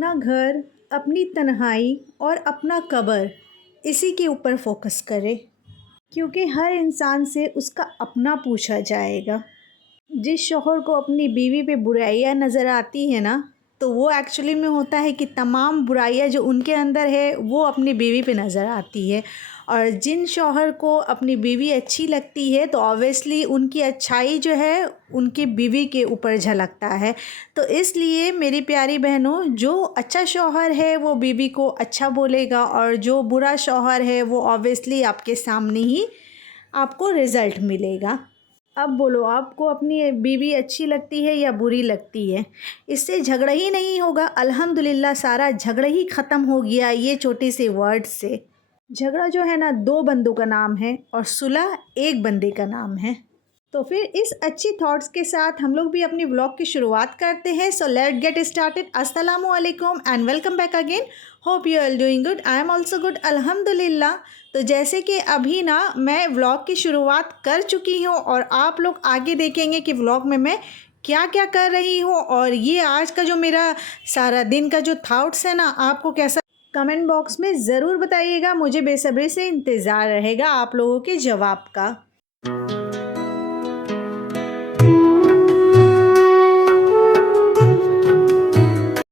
अपना घर, अपनी तन्हाई और अपना कब्र, इसी के ऊपर फोकस करे, क्योंकि हर इंसान से उसका अपना पूछा जाएगा। जिस शौहर को अपनी बीवी पे बुराइयां नज़र आती है ना, तो वो एक्चुअली में होता है कि तमाम बुराइयां जो उनके अंदर है वो अपनी बीवी पे नज़र आती है। और जिन शौहर को अपनी बीवी अच्छी लगती है तो ऑब्वियसली उनकी अच्छाई जो है उनकी बीवी के ऊपर झलकता है। तो इसलिए मेरी प्यारी बहनों, जो अच्छा शौहर है वो बीवी को अच्छा बोलेगा और जो बुरा शौहर है वो ऑब्वियसली आपके सामने ही आपको रिज़ल्ट मिलेगा। अब बोलो, आपको अपनी बीवी अच्छी लगती है या बुरी लगती है? इससे झगड़ा ही नहीं होगा। अल्हम्दुलिल्लाह सारा झगड़ा ही ख़त्म हो गया ये छोटे से वर्ड से। झगड़ा जो है ना, दो बंदों का नाम है और सुलह एक बंदे का नाम है। तो फिर इस अच्छी थॉट्स के साथ हम लोग भी अपनी व्लॉग की शुरुआत करते हैं। So let get started. अस्सलामु अलैकुम and welcome back again. Hope you are doing good. I am also good, अल्हम्दुलिल्लाह। तो जैसे कि अभी ना मैं व्लॉग की शुरुआत कर चुकी हूँ और आप लोग आगे देखेंगे कि व्लॉग में मैं क्या क्या कर रही हूँ और ये आज का जो मेरा सारा दिन का जो थॉट्स है ना, आपको कैसा, कमेंट बॉक्स में ज़रूर बताइएगा। मुझे बेसब्री से इंतज़ार रहेगा आप लोगों के जवाब का।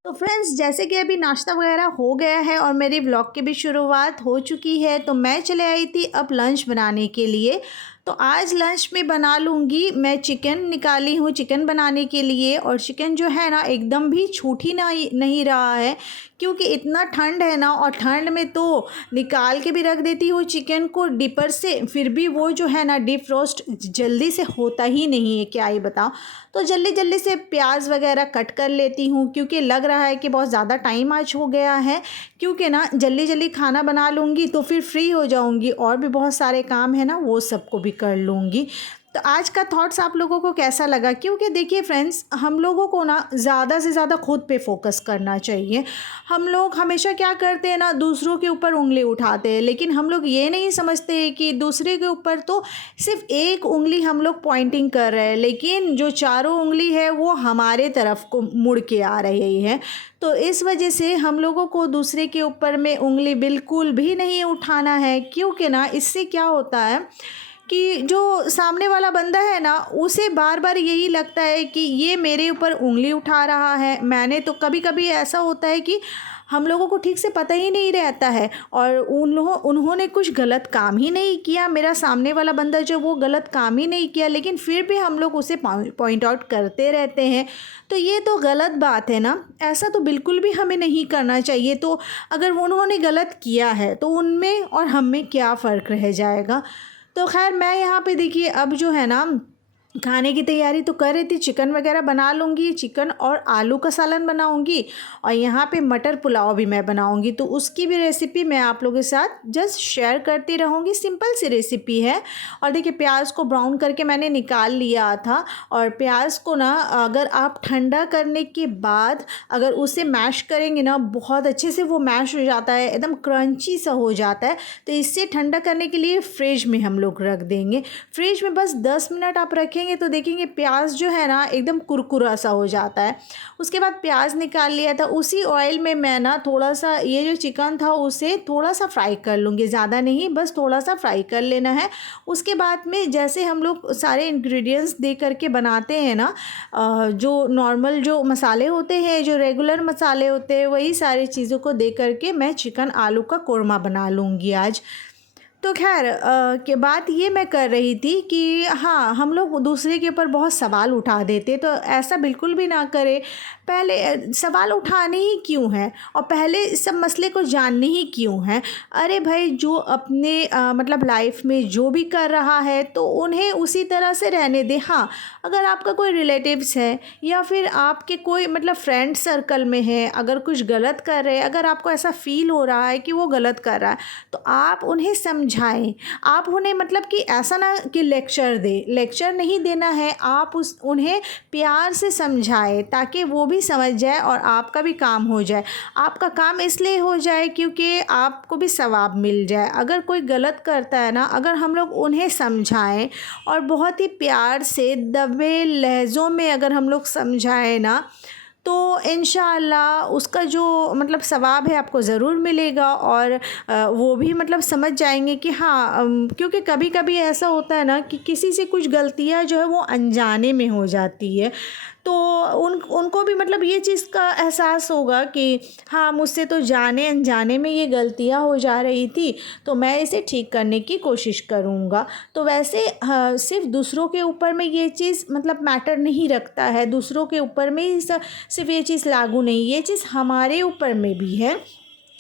तो फ्रेंड्स, जैसे कि अभी नाश्ता वगैरह हो गया है और मेरी व्लॉग की भी शुरुआत हो चुकी है, तो मैं चले आई थी अब लंच बनाने के लिए। तो आज लंच में बना लूँगी मैं, चिकन निकाली हूँ चिकन बनाने के लिए। और चिकन जो है ना एकदम भी छूट ही नहीं रहा है, क्योंकि इतना ठंड है ना, और ठंड में तो निकाल के भी रख देती हूँ चिकन को डिपर से, फिर भी वो जो है ना डीप रोस्ट जल्दी से होता ही नहीं है, क्या ही बताओ। तो जल्दी जल्दी से प्याज वगैरह कट कर लेती हूँ, क्योंकि लग रहा है कि बहुत ज़्यादा टाइम आज हो गया है। क्योंकि ना जल्दी जल्दी खाना बना लूँगी तो फिर फ्री हो जाऊँगी, और भी बहुत सारे काम है ना वो सबको भी कर लूँगी। तो आज का थॉट्स आप लोगों को कैसा लगा? क्योंकि देखिए फ्रेंड्स, हम लोगों को ना ज़्यादा से ज़्यादा खुद पे फोकस करना चाहिए। हम लोग हमेशा क्या करते हैं ना, दूसरों के ऊपर उंगली उठाते हैं, लेकिन हम लोग ये नहीं समझते कि दूसरे के ऊपर तो सिर्फ एक उंगली हम लोग पॉइंटिंग कर रहे हैं, लेकिन जो चारों उंगली है वो हमारे तरफ को मुड़ के आ रही है। तो इस वजह से हम लोगों को दूसरे के ऊपर में उंगली बिल्कुल भी नहीं उठाना है, क्योंकि ना इससे क्या होता है कि जो सामने वाला बंदा है ना, उसे बार बार यही लगता है कि ये मेरे ऊपर उंगली उठा रहा है। मैंने तो कभी कभी ऐसा होता है कि हम लोगों को ठीक से पता ही नहीं रहता है और उन्होंने कुछ गलत काम ही नहीं किया, मेरा सामने वाला बंदा जो वो गलत काम ही नहीं किया, लेकिन फिर भी हम लोग उसे पॉइंट आउट करते रहते हैं। तो ये तो गलत बात है ना, ऐसा तो बिल्कुल भी हमें नहीं करना चाहिए। तो अगर उन्होंने गलत किया है तो उनमें और हम में क्या फ़र्क रह जाएगा। तो खैर मैं यहाँ पे देखिए अब जो है ना खाने की तैयारी तो कर रही थी, चिकन वगैरह बना लूँगी, चिकन और आलू का सालन बनाऊँगी, और यहाँ पे मटर पुलाव भी मैं बनाऊँगी। तो उसकी भी रेसिपी मैं आप लोगों के साथ जस्ट शेयर करती रहूँगी। सिंपल सी रेसिपी है। और देखिए प्याज को ब्राउन करके मैंने निकाल लिया था, और प्याज को ना अगर आप ठंडा करने के बाद अगर उसे मैश करेंगे ना, बहुत अच्छे से वो मैश हो जाता है, एकदम क्रंची सा हो जाता है। तो इससे ठंडा करने के लिए फ्रिज में हम लोग रख देंगे। फ्रिज में बस 10 मिनट आप रखेंगे तो देखेंगे प्याज जो है ना एकदम कुरकुरा सा हो जाता है। उसके बाद प्याज निकाल लिया था, उसी ऑयल में मैं ना थोड़ा सा ये जो चिकन था उसे थोड़ा सा फ्राई कर लूँगी, ज़्यादा नहीं, बस थोड़ा सा फ्राई कर लेना है। उसके बाद में जैसे हम लोग सारे इंग्रेडिएंट्स दे करके बनाते हैं ना, जो नॉर्मल जो मसाले होते हैं, जो रेगुलर मसाले होते हैं, वही सारी चीज़ों को दे करके मैं चिकन आलू का कोरमा बना लूँगी आज। तो खैर के बात ये मैं कर रही थी कि हाँ, हम लोग दूसरे के ऊपर बहुत सवाल उठा देते, तो ऐसा बिल्कुल भी ना करें। पहले सवाल उठाने ही क्यों हैं, और पहले सब मसले को जानने ही क्यों हैं। अरे भाई, जो अपने मतलब लाइफ में जो भी कर रहा है तो उन्हें उसी तरह से रहने दे। हाँ, अगर आपका कोई रिलेटिव्स है या फिर आपके कोई मतलब फ्रेंड सर्कल में है, अगर कुछ गलत कर रहे हैं, अगर आपको ऐसा फील हो रहा है कि वो गलत कर रहा है, तो आप उन्हें समझाएं। आप उन्हें मतलब कि ऐसा ना कि लेक्चर दे, लेक्चर नहीं देना है, आप उन्हें प्यार से समझाएं ताकि वो भी समझ जाए और आपका भी काम हो जाए। आपका काम इसलिए हो जाए क्योंकि आपको भी सवाब मिल जाए। अगर कोई गलत करता है ना, अगर हम लोग उन्हें समझाएं और बहुत ही प्यार से दबे लहज़ों में अगर हम लोग समझाएं ना, तो इंशाअल्लाह उसका जो मतलब सवाब है आपको ज़रूर मिलेगा। और वो भी मतलब समझ जाएंगे कि हाँ, क्योंकि कभी कभी ऐसा होता है ना कि किसी से कुछ गलतियाँ जो है वो अनजाने में हो जाती है, तो उनको भी मतलब ये चीज़ का एहसास होगा कि हाँ, मुझसे तो जाने अनजाने में ये गलतियाँ हो जा रही थी, तो मैं इसे ठीक करने की कोशिश करूँगा। तो वैसे सिर्फ दूसरों के ऊपर में ये चीज़ मतलब मैटर नहीं रखता है, दूसरों के ऊपर में ही सिर्फ ये चीज़ लागू नहीं, ये चीज़ हमारे ऊपर में भी है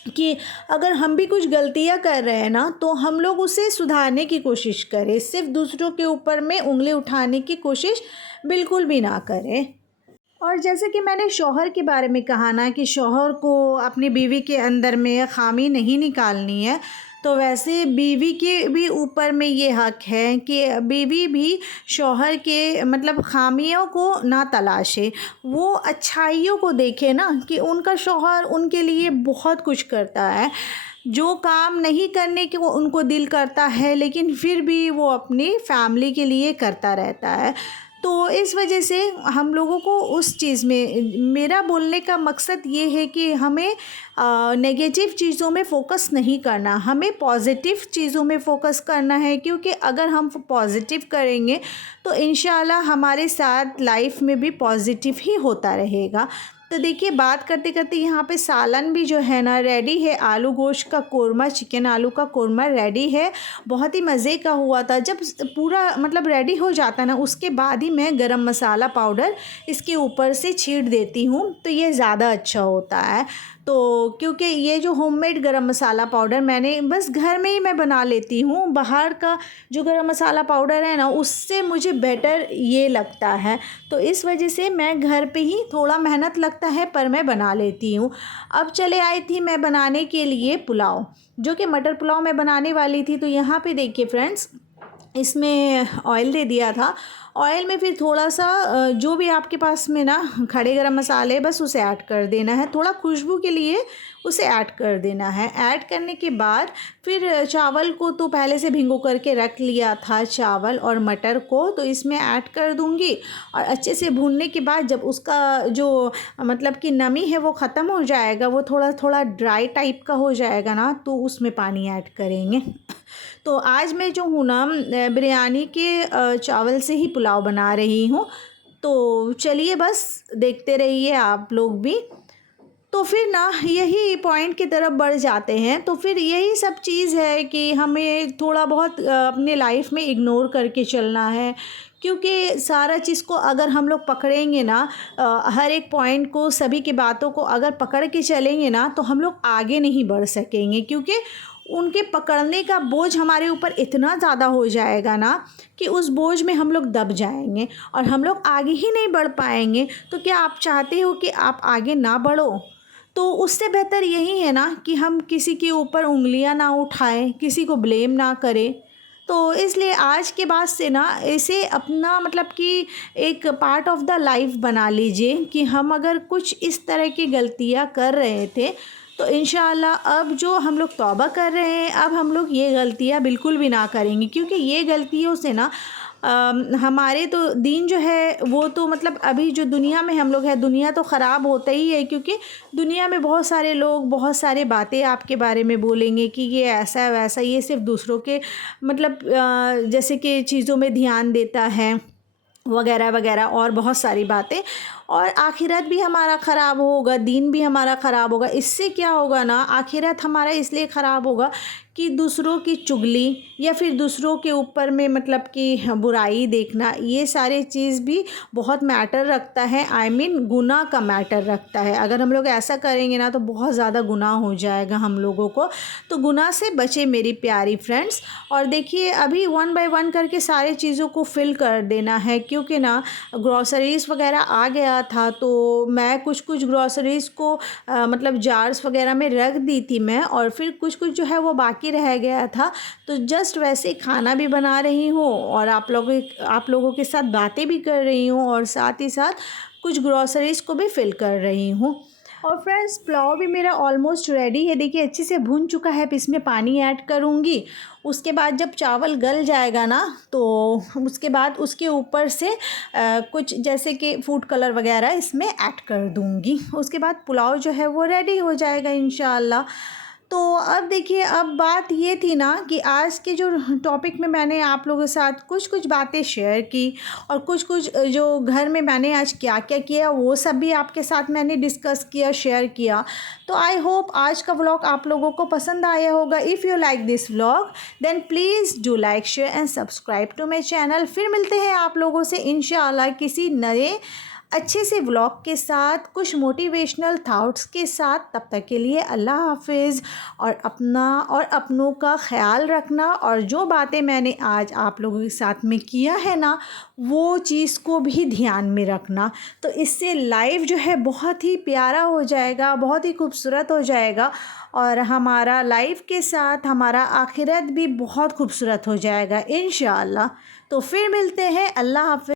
कि अगर हम भी कुछ गलतियाँ कर रहे हैं ना, तो हम लोग उसे सुधारने की कोशिश करें, सिर्फ दूसरों के ऊपर में उंगली उठाने की कोशिश बिल्कुल भी ना करें। और जैसे कि मैंने शौहर के बारे में कहा ना कि शौहर को अपनी बीवी के अंदर में ख़ामी नहीं निकालनी है, तो वैसे बीवी के भी ऊपर में ये हक़ है कि बीवी भी शौहर के मतलब ख़ामियों को ना तलाशे, वो अच्छाइयों को देखे ना कि उनका शौहर उनके लिए बहुत कुछ करता है। जो काम नहीं करने के वो उनको दिल करता है, लेकिन फिर भी वो अपनी फैमिली के लिए करता रहता है। तो इस वजह से हम लोगों को उस चीज़ में, मेरा बोलने का मकसद ये है कि हमें नेगेटिव चीज़ों में फ़ोकस नहीं करना, हमें पॉजिटिव चीज़ों में फ़ोकस करना है, क्योंकि अगर हम पॉजिटिव करेंगे तो इंशाल्लाह हमारे साथ लाइफ में भी पॉजिटिव ही होता रहेगा। तो देखिए, बात करते करते यहाँ पे सालन भी जो है ना रेडी है, आलू गोश्त का कोरमा, चिकन आलू का कोरमा रेडी है। बहुत ही मज़े का हुआ था। जब पूरा मतलब रेडी हो जाता है ना, उसके बाद ही मैं गरम मसाला पाउडर इसके ऊपर से छींट देती हूँ, तो ये ज़्यादा अच्छा होता है। तो क्योंकि ये जो होममेड गरम मसाला पाउडर मैंने बस घर में ही मैं बना लेती हूँ, बाहर का जो गरम मसाला पाउडर है ना उससे मुझे बेटर ये लगता है, तो इस वजह से मैं घर पे ही, थोड़ा मेहनत लगता है पर मैं बना लेती हूँ। अब चले आई थी मैं बनाने के लिए पुलाव, जो कि मटर पुलाव मैं बनाने वाली थी। तो यहाँ पे देखिए फ्रेंड्स, इसमें ऑयल दे दिया था। ऑयल में फिर थोड़ा सा जो भी आपके पास में ना खड़े गरम मसाले, बस उसे ऐड कर देना है, थोड़ा खुशबू के लिए उसे ऐड कर देना है। ऐड करने के बाद फिर चावल को तो पहले से भिगो करके रख लिया था, चावल और मटर को, तो इसमें ऐड कर दूंगी। और अच्छे से भूनने के बाद जब उसका जो मतलब कि नमी है वो ख़त्म हो जाएगा, वो थोड़ा थोड़ा ड्राई टाइप का हो जाएगा ना, तो उसमें पानी ऐड करेंगे। तो आज मैं जो हूँ ना बिरयानी के चावल से ही पुलाव बना रही हूँ। तो चलिए बस देखते रहिए आप लोग भी। तो फिर ना यही पॉइंट की तरफ बढ़ जाते हैं। तो फिर यही सब चीज़ है कि हमें थोड़ा बहुत अपने लाइफ में इग्नोर करके चलना है, क्योंकि सारा चीज़ को अगर हम लोग पकड़ेंगे ना, हर एक पॉइंट को, सभी की बातों को अगर पकड़ के चलेंगे ना, तो हम लोग आगे नहीं बढ़ सकेंगे, क्योंकि उनके पकड़ने का बोझ हमारे ऊपर इतना ज़्यादा हो जाएगा ना कि उस बोझ में हम लोग दब जाएंगे और हम लोग आगे ही नहीं बढ़ पाएंगे। तो क्या आप चाहते हो कि आप आगे ना बढ़ो? तो उससे बेहतर यही है ना कि हम किसी के ऊपर उंगलियां ना उठाएं, किसी को ब्लेम ना करें। तो इसलिए आज के बाद से ना इसे अपना मतलब कि एक पार्ट ऑफ द लाइफ बना लीजिए कि हम अगर कुछ इस तरह की गलतियां कर रहे थे, तो इंशाअल्लाह अब जो हम लोग तौबा कर रहे हैं, अब हम लोग ये गलतियां बिल्कुल भी ना करेंगे, क्योंकि ये गलतियों से ना हमारे तो दीन जो है वो तो मतलब अभी जो दुनिया में हम लोग हैं, दुनिया तो ख़राब होता ही है, क्योंकि दुनिया में बहुत सारे लोग बहुत सारे बातें आपके बारे में बोलेंगे कि ये ऐसा है वैसा, ये सिर्फ दूसरों के मतलब जैसे कि चीज़ों में ध्यान देता है वगैरह वगैरह, और बहुत सारी बातें। और आखिरत भी हमारा ख़राब होगा, दीन भी हमारा ख़राब होगा। इससे क्या होगा ना, आखिरत हमारा इसलिए ख़राब होगा कि दूसरों की चुगली या फिर दूसरों के ऊपर में मतलब कि बुराई देखना, ये सारे चीज़ भी बहुत मैटर रखता है। आई मीन गुनाह का मैटर रखता है। अगर हम लोग ऐसा करेंगे ना तो बहुत ज़्यादा गुनाह हो जाएगा हम लोगों को। तो गुनाह से बचे मेरी प्यारी फ्रेंड्स। और देखिए, अभी 1 बाय 1 करके सारी चीज़ों को फिल कर देना है, क्योंकि ना ग्रॉसरीज़ वगैरह आ गया था, तो मैं कुछ कुछ ग्रॉसरीज़ को मतलब जार्स वगैरह में रख दी थी मैं, और फिर कुछ कुछ जो है वो बाकी रह गया था। तो जस्ट वैसे खाना भी बना रही हूँ और आप लोगों के साथ बातें भी कर रही हूँ, और साथ ही साथ कुछ ग्रॉसरीज़ को भी फिल कर रही हूँ। और फ्रेंड्स पुलाव भी मेरा ऑलमोस्ट रेडी है। देखिए अच्छे से भून चुका है। अब इसमें पानी ऐड करूँगी। उसके बाद जब चावल गल जाएगा ना तो उसके बाद उसके ऊपर से कुछ जैसे कि फूड कलर वगैरह इसमें ऐड कर दूँगी। उसके बाद पुलाव जो है वो रेडी हो जाएगा इंशाअल्लाह। तो अब देखिए, अब बात ये थी ना कि आज के जो टॉपिक में मैंने आप लोगों के साथ कुछ कुछ बातें शेयर की और कुछ कुछ जो घर में मैंने आज क्या क्या किया वो सब भी आपके साथ मैंने डिस्कस किया, शेयर किया। तो आई होप आज का व्लॉग आप लोगों को पसंद आया होगा। If you like this vlog then please do like, share and subscribe to my channel. फिर मिलते हैं आप लोगों से इंशाअल्लाह किसी नए अच्छे से व्लॉग के साथ, कुछ मोटिवेशनल थाट्स के साथ। तब तक के लिए अल्लाह हाफिज़ और अपना और अपनों का ख्याल रखना। और जो बातें मैंने आज आप लोगों के साथ में किया है ना वो चीज़ को भी ध्यान में रखना। तो इससे लाइफ जो है बहुत ही प्यारा हो जाएगा, बहुत ही खूबसूरत हो जाएगा और हमारा लाइफ के साथ हमारा आखिरत भी बहुत खूबसूरत हो जाएगा इंशाअल्लाह। तो फिर मिलते हैं। अल्लाह हाफिज़।